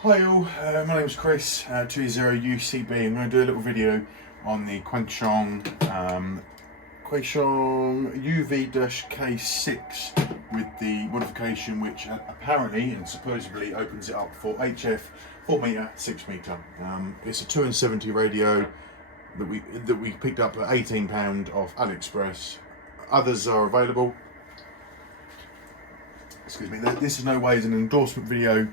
Hi all, my name is Chris, 2E0UCB. I'm going to do a little video on the Quansheng UV-K6 with the modification which apparently and supposedly opens it up for HF 4 meter, 6 meter. It's a 270 radio that we picked up at £18 off AliExpress. Others are available. Excuse me. This is no way as an endorsement video.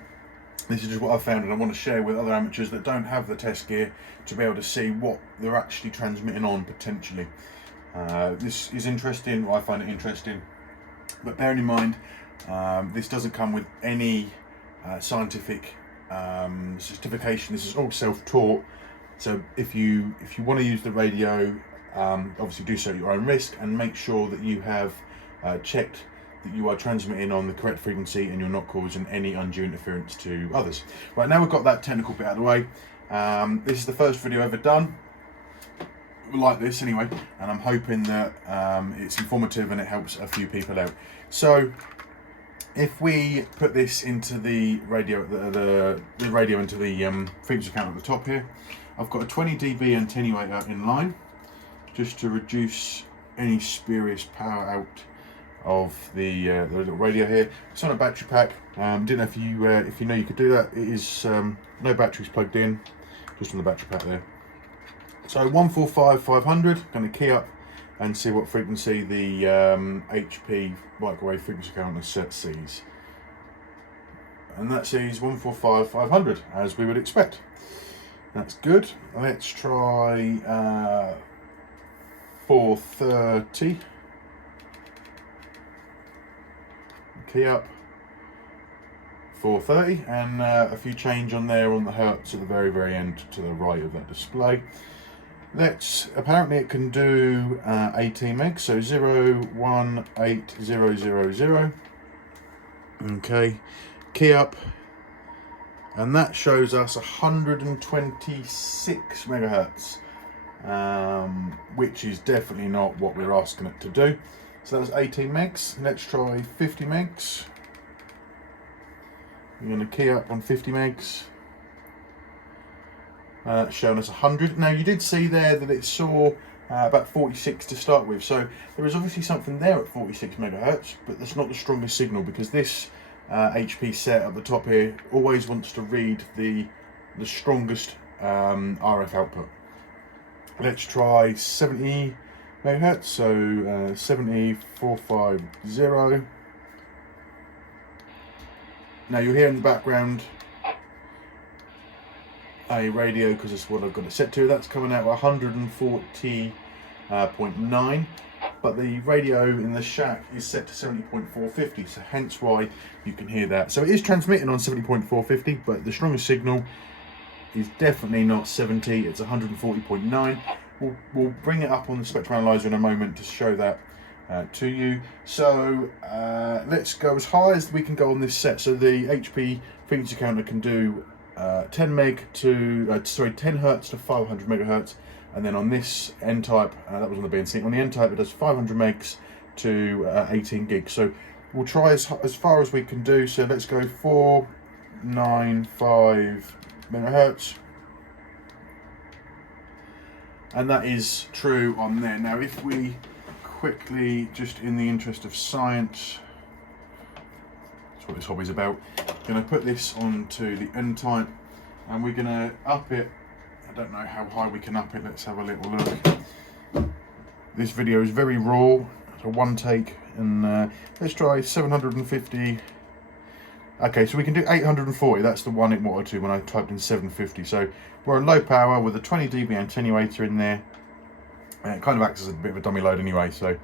This is just what I've found, and I want to share with other amateurs that don't have the test gear to be able to see what they're actually transmitting on potentially. This is interesting. I find it interesting, but bearing in mind this doesn't come with any scientific certification. This is all self-taught. So if you want to use the radio, obviously do so at your own risk, and make sure that you have checked that you are transmitting on the correct frequency and you're not causing any undue interference to others. Right, now we've got that technical bit out of the way. This is the first video ever done like this anyway, and I'm hoping that it's informative and it helps a few people out. So if we put this into the radio, the radio into the frequency counter at the top here, I've got a 20 dB attenuator in line just to reduce any spurious power out of the little radio here. It's on a battery pack. Didn't know if you know you could do that. It is no batteries plugged in, just on the battery pack there. So 145/500. Going to key up and see what frequency the HP microwave frequency counter set sees, and that sees 145/500 as we would expect. That's good. Let's try 430. Key up 430, and a few change on there on the hertz at the very end to the right of that display. Apparently it can do 18 megs, so 018000. Okay, key up, and that shows us 126 megahertz, which is definitely not what we're asking it to do. So that was 18 megs. Let's try 50 megs. I'm going to key up on 50 megs. Showing us 100. Now you did see there that it saw about 46 to start with. So there is obviously something there at 46 megahertz, but that's not the strongest signal, because this HP set at the top here always wants to read the strongest RF output. Let's try 70 megahertz, so 70450. Now you'll hear in the background a radio, because it's what I've got it set to. That's coming out at 140.9, but the radio in the shack is set to 70.450, so hence why you can hear that. So it is transmitting on 70.450, but the strongest signal is definitely not 70, it's 140.9. We'll bring it up on the spectrum analyzer in a moment to show that to you. So let's go as high as we can go on this set. So the HP frequency counter can do 10 hertz to 500 megahertz, and then on this N type, that was on the BNC. On the N type, it does 500 megs to 18 gigs. So we'll try as far as we can do. So let's go 495 megahertz. And that is true on there. Now if we quickly, just in the interest of science, that's what this hobby's about, going to put this onto the N type, and we're going to up it. I don't know how high we can up it. Let's have a little look. This video is very raw, so one take, and let's try 750. Okay, so we can do 840. That's the one it wanted to when I typed in 750. So we're on low power with a 20 dB attenuator in there. It kind of acts as a bit of a dummy load anyway. So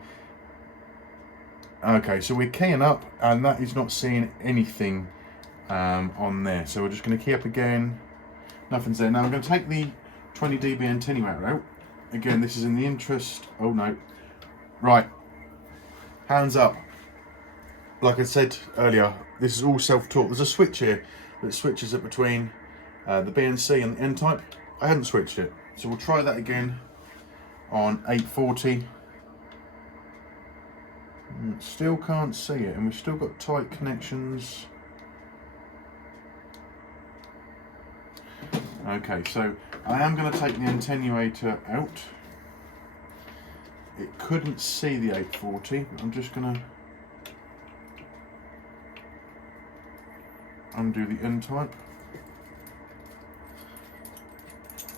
okay, so we're keying up, and that is not seeing anything on there. So we're just going to key up again. Nothing's there. Now I'm going to take the 20 dB attenuator out. Again, this is in the interest. Oh no. Right. Hands up. Like I said earlier, this is all self-taught. There's a switch here that switches it between the BNC and the N type. I hadn't switched it, so we'll try that again on 840. Still can't see it, and we've still got tight connections. Okay, so I am going to take the attenuator out. It couldn't see the 840, but I'm just going to undo the N-type. It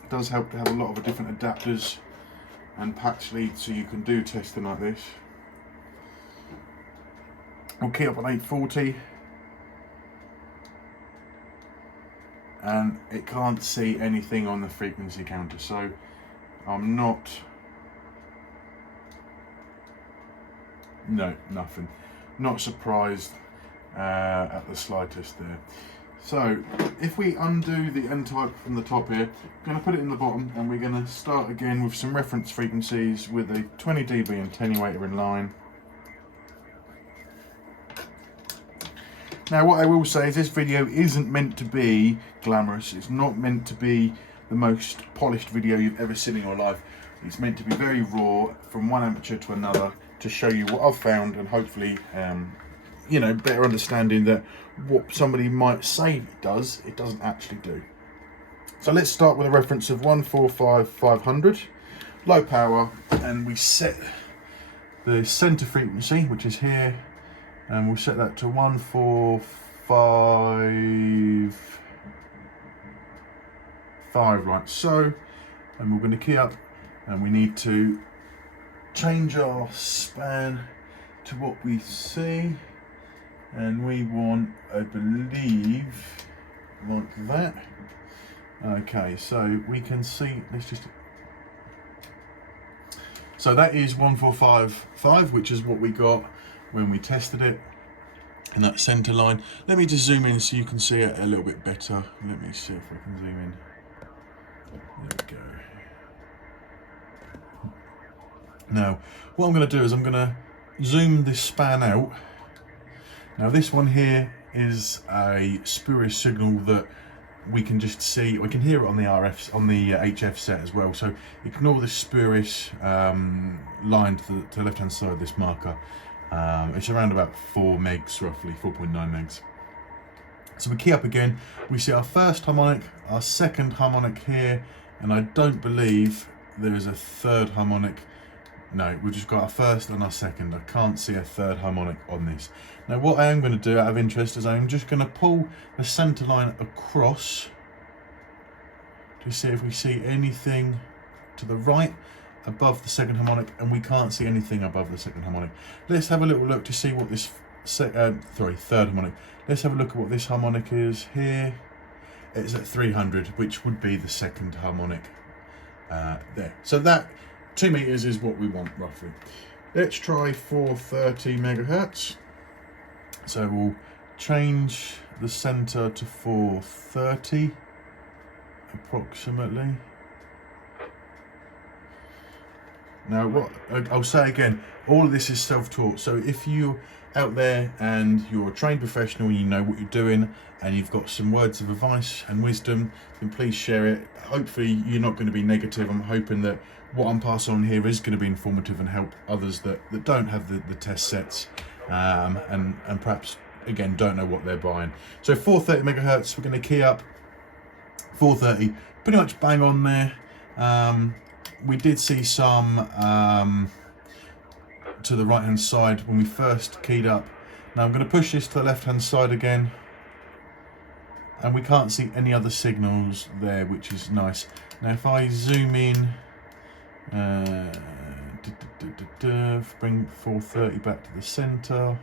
does help to have a lot of different adapters and patch leads so you can do testing like this. We'll key up on 840. And it can't see anything on the frequency counter, so I'm not, no, nothing. Not surprised at the slightest there. So if we undo the N-type from the top here, I'm going to put it in the bottom, and we're going to start again with some reference frequencies with a 20 dB attenuator in line. Now what I will say is this video isn't meant to be glamorous. It's not meant to be the most polished video you've ever seen in your life. It's meant to be very raw from one amateur to another to show you what I've found, and hopefully you know, better understanding that what somebody might say it doesn't actually do. So let's start with a reference of 145,500, low power, and we set the center frequency, which is here, and we'll set that to 145.5 like so, and we're going to key up, and we need to change our span to what we see, and we want, I believe, like that. Okay, so we can see, let's just, so that is 145.5, which is what we got when we tested it in that center line. Let me just zoom in so you can see it a little bit better. Let me see if I can zoom in. There we go. Now, what I'm going to do is I'm going to zoom this span out. Now this one here is a spurious signal that we can just see, we can hear it on the RFs, on the HF set as well, so ignore the spurious line to the left hand side of this marker. It's around about 4 megs roughly, 4.9 megs. So we key up again, we see our first harmonic, our second harmonic here, and I don't believe there is a third harmonic. No, we've just got our first and our second. I can't see a third harmonic on this. Now what I am going to do out of interest is I'm just going to pull the center line across to see if we see anything to the right above the second harmonic, and we can't see anything above the second harmonic. Let's have a little look to see what this third harmonic. Let's have a look at what this harmonic is here. It's at 300, which would be the second harmonic there. So that 2 meters is what we want roughly. Let's try 430 megahertz. So we'll change the center to 430 approximately. Now what I'll say again, all of this is self-taught, so if you're out there and you're a trained professional and you know what you're doing and you've got some words of advice and wisdom, then please share it. Hopefully you're not going to be negative. I'm hoping that what I'm passing on here is going to be informative and help others that don't have the test sets and perhaps again don't know what they're buying. So 430 megahertz, we're going to key up 430, pretty much bang on there. We did see some to the right hand side when we first keyed up. Now I'm going to push this to the left hand side again, and we can't see any other signals there, which is nice. Now if I zoom in, bring 430 back to the center.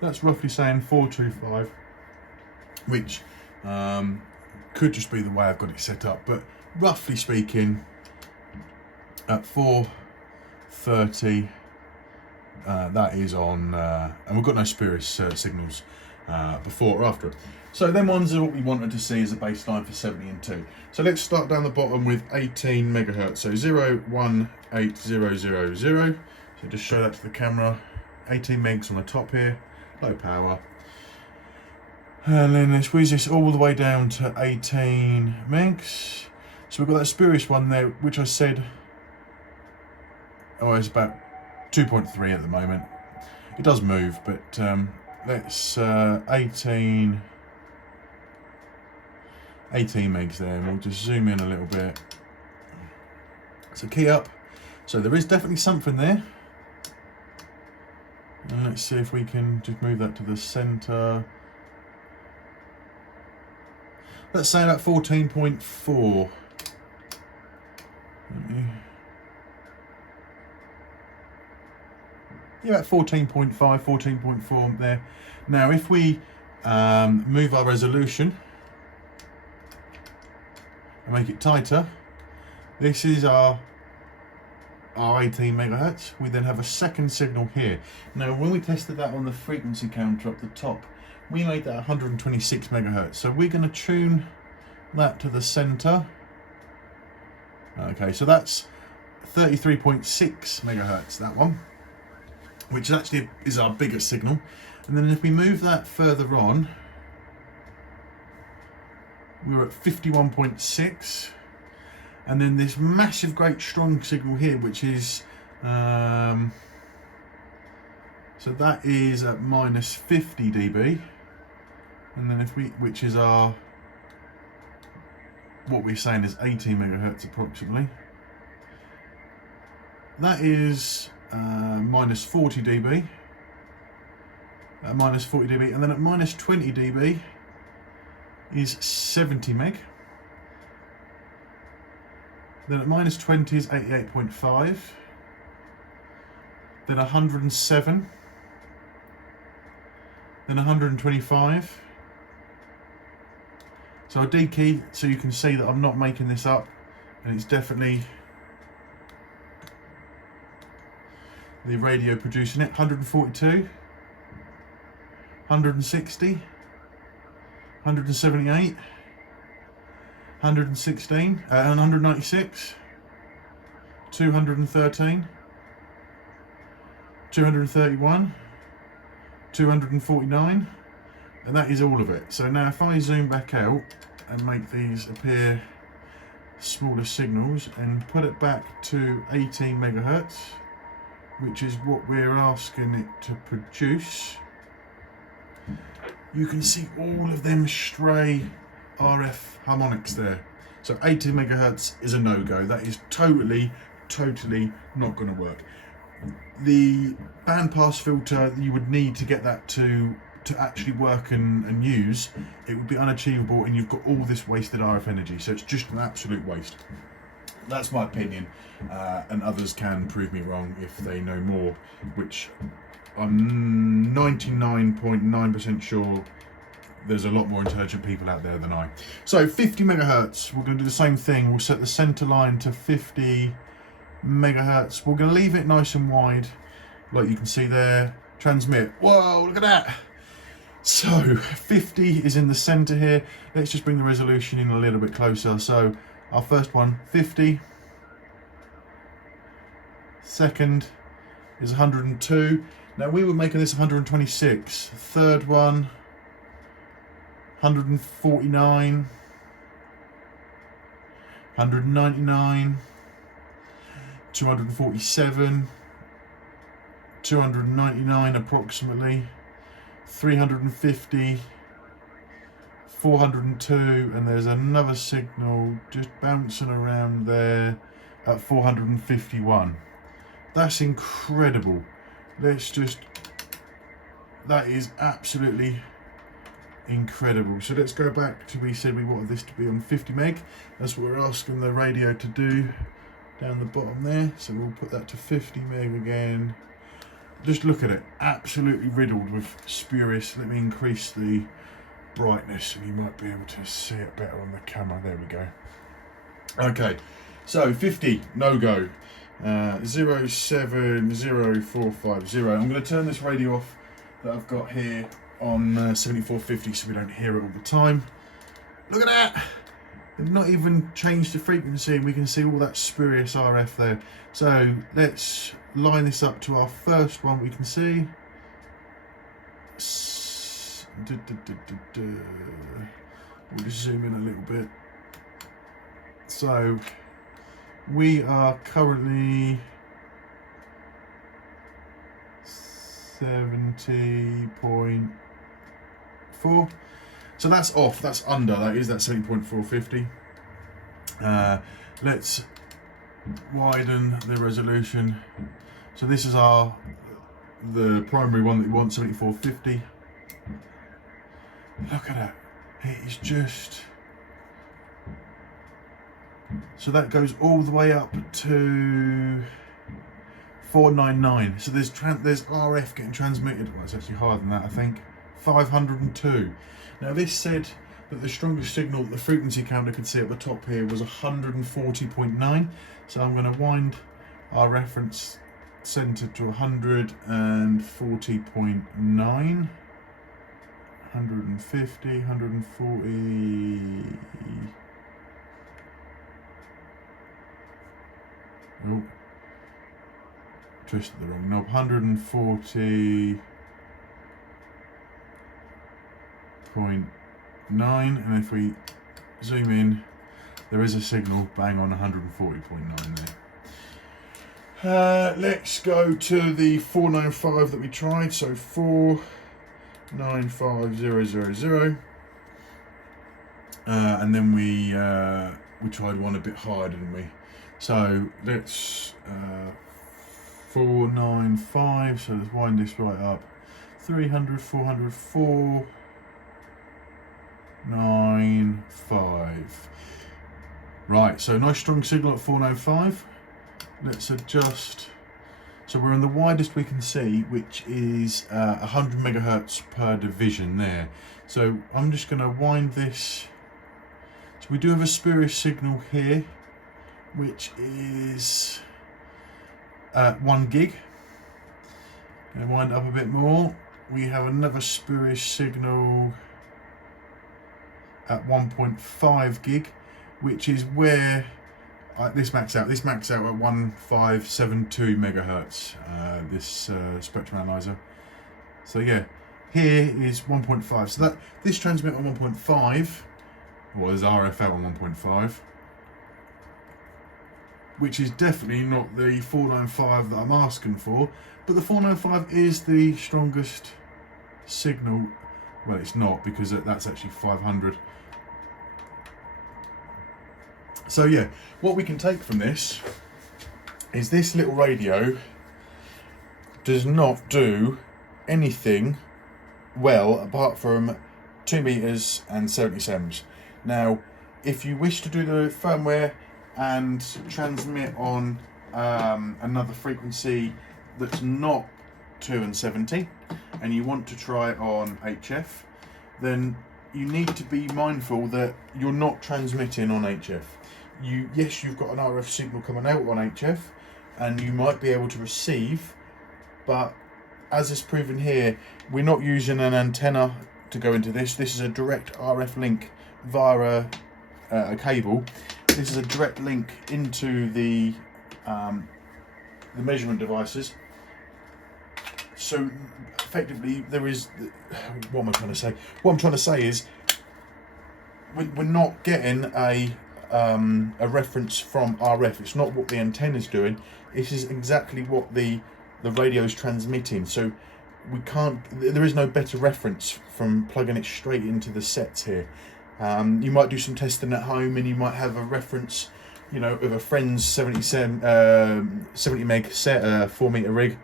That's roughly saying 425, which could just be the way I've got it set up, but roughly speaking, at 430, that is on, and we've got no spurious signals before or after it. So them ones are what we wanted to see as a baseline for 70 and 2. So let's start down the bottom with 18 megahertz. So 018000. So just show that to the camera. 18 megs on the top here, low power. And then let's squeeze this all the way down to 18 megs. So we've got that spurious one there, which I said, oh, it's about 2.3 at the moment. It does move, but let's 18 megs there, and we'll just zoom in a little bit. So key up. So there is definitely something there. And let's see if we can just move that to the center. Let's say about 14.4. Yeah, about 14.5, 14.4 there. Now if we move our resolution and make it tighter, this is our 18 megahertz. We then have a second signal here. Now when we tested that on the frequency counter up the top, we made that 126 megahertz. So we're going to tune that to the center. Okay, so that's 33.6 megahertz, that one, which actually is our biggest signal. And then if we move that further on, we're at 51.6. And then this massive, great, strong signal here, which is, so that is at minus 50 dB. And then if we, which is our, what we're saying is 80 megahertz approximately. That is minus 40 dB. Minus 40 dB, and then at minus 20 dB is 70 meg. Then at minus 20 is 88.5. Then 107. Then 125. So I D-key so you can see that I'm not making this up, and it's definitely the radio producing it. 142. 160. 178. 116, 196, 213, 231, 249, and that is all of it. So now if I zoom back out and make these appear smaller signals and put it back to 18 megahertz, which is what we're asking it to produce, you can see all of them stray RF harmonics there. So 80 megahertz is a no-go. That is totally not going to work. The bandpass filter you would need to get that to actually work and use, it would be unachievable, and you've got all this wasted RF energy. So it's just an absolute waste. That's my opinion, and others can prove me wrong if they know more, which I'm 99.9% sure there's a lot more intelligent people out there than I. So 50 megahertz, we're going to do the same thing. We'll set the center line to 50 megahertz. We're going to leave it nice and wide, like you can see there. Transmit. Whoa, look at that. So 50 is in the center here. Let's just bring the resolution in a little bit closer. So our first one, 50. Second is 102. Now we were making this 126. Third one, 149, 199, 247, 299 approximately, 350, 402, and there's another signal just bouncing around there at 451. That's incredible. Let's just, that is absolutely incredible. So let's go back to, we said we wanted this to be on 50 meg. That's what we're asking the radio to do down the bottom there. So we'll put that to 50 meg again. Just look at it, absolutely riddled with spurious. Let me increase the brightness and you might be able to see it better on the camera. There we go. Okay, so 50, no go. 070450. I'm going to turn this radio off that I've got here on 7450 so we don't hear it all the time. Look at that! They've not even changed the frequency, and we can see all that spurious RF there. So let's line this up to our first one. We can see we'll just zoom in a little bit. So we are currently 70.4. So that's off, that's under, that is that 70.450. Let's widen the resolution. So this is the primary one that we want, 7450. Look at that, it is just, so that goes all the way up to 499. So there's RF getting transmitted, well it's actually higher than that I think, 502. Now this said that the strongest signal that the frequency counter could see at the top here was 140.9. So I'm going to wind our reference center to 140.9. 150, 140. Oh, twisted the wrong knob. 140.9, and if we zoom in, there is a signal bang on 140.9 there. Let's go to the 495 that we tried. So 495,000, and then we tried one a bit higher, didn't we? So let's 495. So let's wind this right up. 300, 400, 495. Right, so nice strong signal at 495. Let's adjust. So we're in the widest we can see, which is 100 megahertz per division there. So I'm just going to wind this. So we do have a spurious signal here, which is 1 gig. Going to wind it up a bit more. We have another spurious signal at 1.5 gig, which is where this max out. This max out at 1572 megahertz. This spectrum analyzer. So yeah, here is 1.5. So that this transmit on 1.5, or there's RF out on 1.5, which is definitely not the 495 that I'm asking for. But the 495 is the strongest signal. Well, it's not, because that's actually 500. So yeah, what we can take from this is this little radio does not do anything well apart from 2 meters and 70 sems. Now, if you wish to do the firmware and transmit on another frequency that's not 2 and 70, and you want to try it on HF, then you need to be mindful that you're not transmitting on HF. Yes, you've got an RF signal coming out on HF, and you might be able to receive, but as is proven here, we're not using an antenna to go into this. This is a direct RF link via a cable. This is a direct link into the measurement devices. So effectively, there is, what am I trying to say? What I'm trying to say is we're not getting a reference from RF. It's not what the antenna is doing. This is exactly what the radio is transmitting. So we can't. There is no better reference from plugging it straight into the sets here. You might do some testing at home, and you might have a reference, you know, of a friend's 70 meg set, 4 meter rig,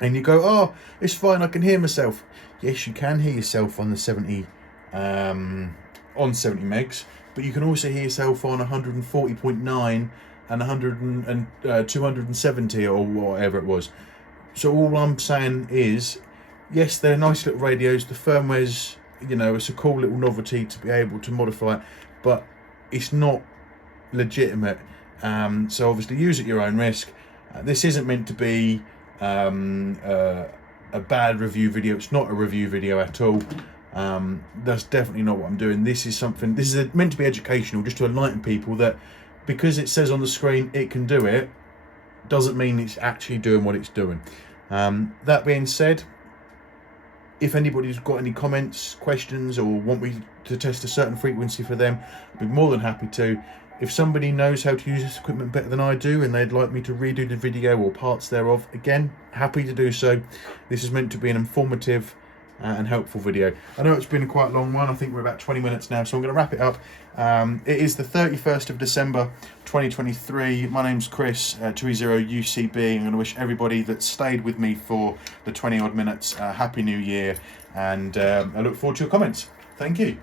and you go, oh, it's fine, I can hear myself. Yes, you can hear yourself on the 70 on 70 megs, but you can also hear yourself on 140.9 and 270 or whatever it was. So all I'm saying is, yes, they're nice little radios. The firmware's, you know, it's a cool little novelty to be able to modify it, but it's not legitimate. So obviously use at your own risk. This isn't meant to be a bad review video. It's not a review video at all. That's definitely not what I'm doing. This is something, this is meant to be educational, just to enlighten people that because it says on the screen it can do it, doesn't mean it's actually doing what it's doing. That being said, if anybody's got any comments, questions, or want me to test a certain frequency for them, I'd be more than happy to. If somebody knows how to use this equipment better than I do and they'd like me to redo the video or parts thereof, again, happy to do so. This is meant to be an informative and helpful video. I know it's been quite a long one. I think we're about 20 minutes now, so I'm going to wrap it up. It is the 31st of December 2023. My name's Chris, 2E0UCB. I'm going to wish everybody that stayed with me for the 20 odd minutes Happy New Year, and I look forward to your comments. Thank you.